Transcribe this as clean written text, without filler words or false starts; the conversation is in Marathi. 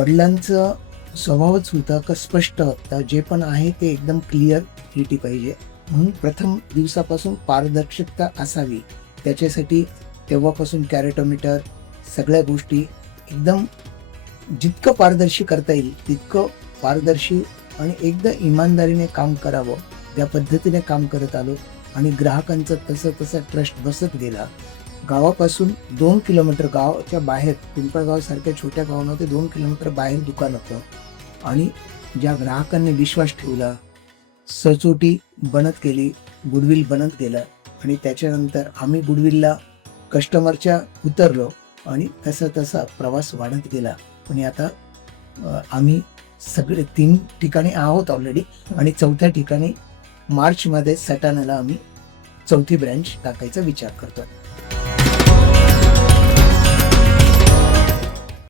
वडिलांचं स्वभावच होता का स्पष्ट होता, जे पण आहे ते एकदम क्लिअरिटी पाहिजे. म्हणून प्रथम दिवसापासून पारदर्शकता असावी. त्याच्यासाठी तेव्हापासून कॅरेटोमीटर सगळ्या गोष्टी एकदम जितकं पारदर्शी करता येईल तितकं पारदर्शी आणि एकदम इमानदारीने काम करावं, त्या पद्धतीने काम करत आलो आणि ग्राहकांचा तसा ट्रस्ट बसत गेला. गावापासून 2 किलोमीटर गावाच्या बाहेर पिंपळगावसारख्या छोट्या गावामध्ये 2 किलोमीटर बाहेर दुकान होतं आणि ज्या ग्राहकांनी विश्वास ठेवला, सचोटी बनत गेली, गुडविल बनत गेलं आणि त्याच्यानंतर आम्ही गुडविलला कस्टमरच्या उतरलो आणि तसा प्रवास वाढत गेला. आणि आता आम्ही सगळे 3 ठिकाणी आहोत ऑलरेडी आणि 4थ्या ठिकाणी मार्चमध्ये सटाणाला आम्ही 4थी ब्रँच टाकायचा विचार करतो.